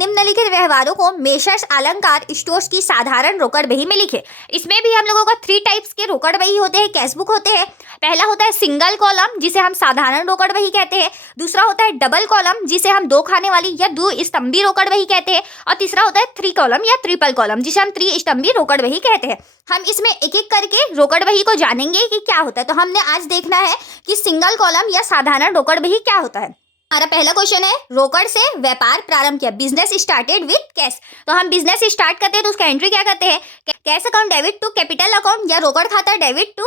निम्नलिखित व्यवहारों को मेसर्स अलंकार स्टोर्स की साधारण रोकड़ बही में लिखे। इसमें भी हम लोगों को 3 टाइप्स के रोकड़ बही होते हैं, कैश बुक होते हैं। पहला होता है सिंगल कॉलम जिसे हम साधारण रोकड़ बही कहते हैं। दूसरा होता है डबल कॉलम जिसे हम 2 खाने वाली या 2 स्तंभी रोकड़ बही कहते हैं। और तीसरा होता है 3 कॉलम या ट्रिपल कॉलम जिसे हम 3 स्तंभी रोकड़ बही कहते हैं। हम इसमें एक एक करके रोकड़ बही को जानेंगे कि क्या होता है। तो हमने आज देखना है कि सिंगल कॉलम या साधारण रोकड़ बही क्या होता है। हमारा पहला क्वेश्चन है, रोकड़ से व्यापार प्रारंभ किया, बिजनेस स्टार्टेड विद कैश। तो हम बिजनेस स्टार्ट करते हैं तो उसका एंट्री क्या करते हैं, cash account debit to capital account या रोकड़ खाता डेबिट टू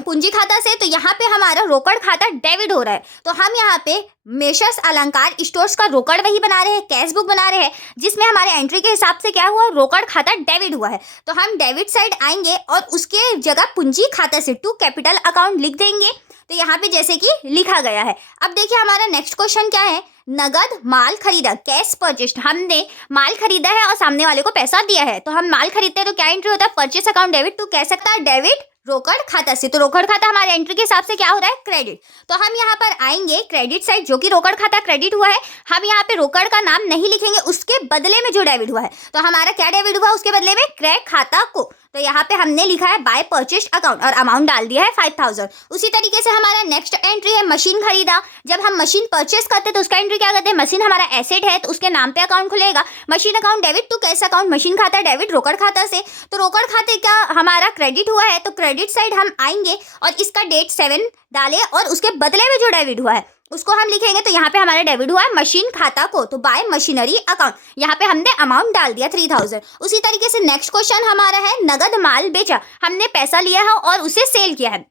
पूंजी खाता से। तो यहाँ पे हमारा रोकड़ खाता डेबिट हो रहा है, तो हम यहाँ पे मेसर्स अलंकार स्टोर्स का रोकड़ बही बना रहे हैं, कैश बुक बना रहे हैं, जिसमें हमारे एंट्री के हिसाब से क्या हुआ, रोकड़ खाता डेबिट हुआ है। तो हम डेबिट साइड आएंगे और उसके जगह पूंजी खाता से टू कैपिटल अकाउंट लिख देंगे। तो यहाँ पे जैसे कि लिखा गया है। अब देखिए हमारा नेक्स्ट क्वेश्चन क्या है, नगद माल खरीदा, कैश परचेस्ड। हमने माल खरीदा है और सामने वाले को पैसा दिया है, तो हम माल खरीदते हैं तो क्या एंट्री होता है, परचेस अकाउंट डेबिट टू कह सकता है डेबिट रोकड़ खाता से। तो रोकड़ खाता हमारे एंट्री के हिसाब से क्या हो रहा है, क्रेडिट। तो हम यहाँ पर आएंगे क्रेडिट साइड, जो कि रोकड़ खाता क्रेडिट हुआ है। हम यहाँ पे रोकड़ का नाम नहीं लिखेंगे, उसके बदले में जो डेबिट हुआ है, तो हमारा क्या डेबिट हुआ उसके बदले में, क्रय खाता को। तो यहाँ पे हमने लिखा है बाय परचेस्ड अकाउंट और अमाउंट डाल दिया है 5000। उसी तरीके से हमारा नेक्स्ट एंट्री है मशीन खरीदा। जब हम मशीन परचेस करते हैं तो उसका एंट्री क्या करते हैं, मशीन हमारा एसेट है तो उसके नाम पे अकाउंट खुलेगा, machine account debit to cash account, machine खाता डेबिट रोकड़ खाता से। तो रोकड़ खाते का हमारा क्रेडिट हुआ है, तो क्रेडिट साइड हम आएंगे और इसका डेट 7 डाले और उसके बदले में जो डेबिट हुआ है उसको हम लिखेंगे। तो यहाँ पे हमारा डेबिट हुआ है मशीन खाता को, तो बाय मशीनरी अकाउंट, यहाँ पे हमने अमाउंट डाल दिया 3000। उसी तरीके से नेक्स्ट क्वेश्चन हमारा है, नगद माल बेचा, हमने पैसा लिया है और उसे सेल किया है।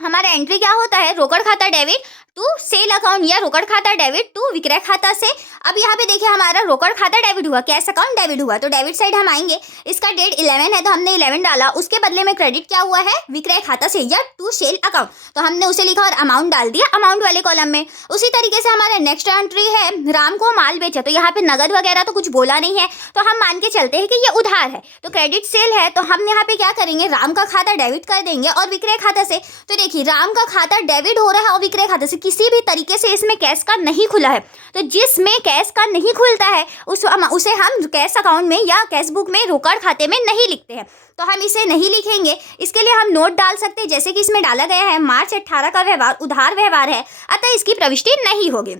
हमारा एंट्री क्या होता है, रोकड़ खाता डेबिट टू सेल अकाउंट या रोकड़ खाता डेबिट टू विक्रय खाता से। अब यहाँ पे देखिए हमारा रोकड़ खाता डेबिट हुआ, कैश अकाउंट डेबिट हुआ, तो डेबिट साइड हम आएंगे, इसका डेट 11 है तो हमने 11 डाला, उसके बदले में क्रेडिट क्या हुआ है, विक्रय खाता से या टू सेल अकाउंट, तो हमने उसे लिखा और अमाउंट डाल दिया अमाउंट वाले कॉलम में। उसी तरीके से हमारा नेक्स्ट एंट्री है, राम को माल बेचा, तो यहाँ पे नगद वगैरह तो कुछ बोला नहीं है, तो हम मान के चलते हैं कि ये उधार है, तो क्रेडिट सेल है, तो हम यहाँ पे क्या करेंगे, राम का खाता डेबिट कर देंगे और विक्रय खाता से। तो देखिए राम का खाता डेबिट हो रहा है और विक्रय खाता से, किसी भी तरीके से इसमें कैश का नहीं खुला है, तो जिसमें कैश का नहीं खुलता है उसे हम कैश अकाउंट में या कैश बुक में रोकड़ खाते में नहीं लिखते हैं, तो हम इसे नहीं लिखेंगे। इसके लिए हम नोट डाल सकते हैं, जैसे कि इसमें डाला गया है मार्च 18 का व्यवहार उधार व्यवहार है, अतः इसकी प्रविष्टि नहीं होगी।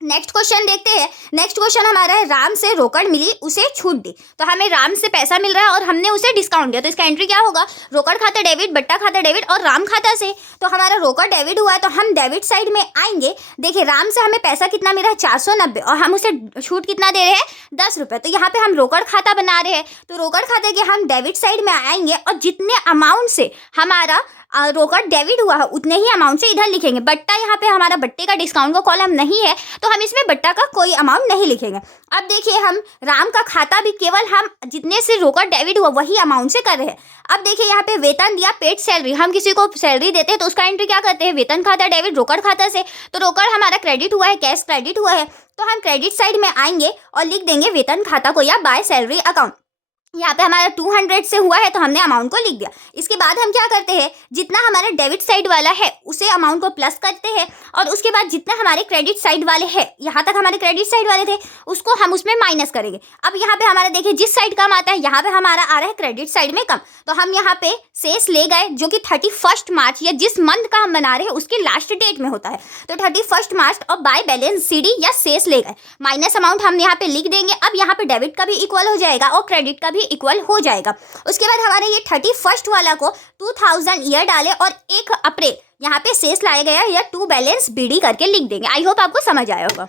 नेक्स्ट क्वेश्चन देखते हैं। नेक्स्ट क्वेश्चन हमारा है, राम से रोकड़ मिली उसे छूट दी, तो हमें राम से पैसा मिल रहा है और हमने उसे डिस्काउंट दिया, तो इसका एंट्री क्या होगा, रोकड़ खाता डेबिट, बट्टा खाता डेबिट और राम खाता से। तो हमारा रोकड़ डेबिट हुआ है, तो हम डेबिट साइड में आएंगे। देखिए राम से हमें पैसा कितना मिल रहा है, 490, और हम उसे छूट कितना दे रहे हैं, 10 रुपये। तो यहाँ पे हम रोकड़ खाता बना रहे हैं, तो रोकड़ खाते के हम डेबिट साइड में आएंगे और जितने अमाउंट से हमारा रोकड़ डेबिट हुआ है उतने ही अमाउंट से इधर लिखेंगे। बट्टा यहाँ पे हमारा बट्टे का डिस्काउंट का कॉलम नहीं है, तो हम इसमें बट्टा का कोई अमाउंट नहीं लिखेंगे। अब देखिए हम राम का खाता भी केवल हम जितने से रोकड़ डेबिट हुआ वही अमाउंट से कर रहे हैं। अब देखिए यहाँ पे वेतन दिया, पेड सैलरी, हम किसी को सैलरी देते हैं तो उसका एंट्री क्या करते हैं, वेतन खाता डेबिट रोकड़ खाता से। तो रोकड़ हमारा क्रेडिट हुआ है, कैश क्रेडिट हुआ है, तो हम क्रेडिट साइड में आएंगे और लिख देंगे वेतन खाता को या बाय सैलरी अकाउंट। यहाँ पे हमारा 200 से हुआ है तो हमने अमाउंट को लिख दिया। इसके बाद हम क्या करते हैं, जितना हमारा डेबिट साइड वाला है उसे अमाउंट को प्लस करते हैं और उसके बाद जितना हमारे क्रेडिट साइड वाले हैं, यहाँ तक हमारे क्रेडिट साइड वाले थे, उसको हम उसमें माइनस करेंगे। अब यहाँ पे हमारा देखिए जिस साइड कम आता है यहाँ पे हमारा आ रहा है क्रेडिट साइड में कम, तो हम यहाँ पे शेष ले गए जो कि 31 मार्च या जिस मंथ का हम बना रहे हैं उसके लास्ट डेट में होता है, तो 31 मार्च और बाय बैलेंस सीडी या शेष ले गए, माइनस अमाउंट हम यहाँ पे लिख देंगे। अब यहाँ पे डेबिट का भी इक्वल हो जाएगा और क्रेडिट का भी इक्वल हो जाएगा। उसके बाद हमारे ये 31 वाला को 2000 ईयर डाले और 1 अप्रैल यहाँ पे शेष लाया गया या टू बैलेंस बीडी करके लिख देंगे। आई होप आपको समझ आया होगा।